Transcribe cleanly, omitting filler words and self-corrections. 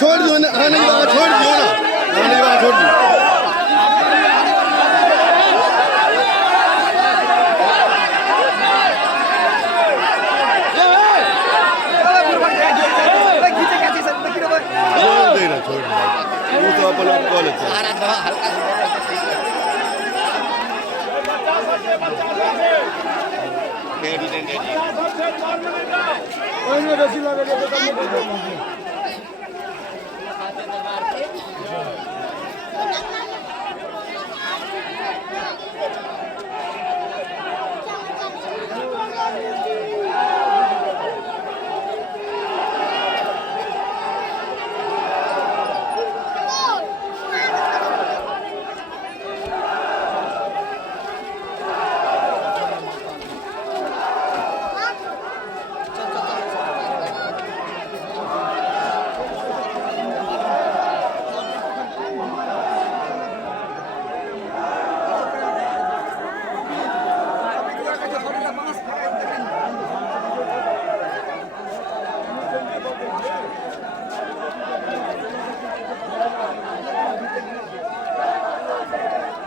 छोड़ दो ना, आने की बात छोड़ दियो ना, आने की बात छोड़ दियो। छोड़ दे, वो तो अपन आप कॉल है। कोई नहीं बेसी लगे तो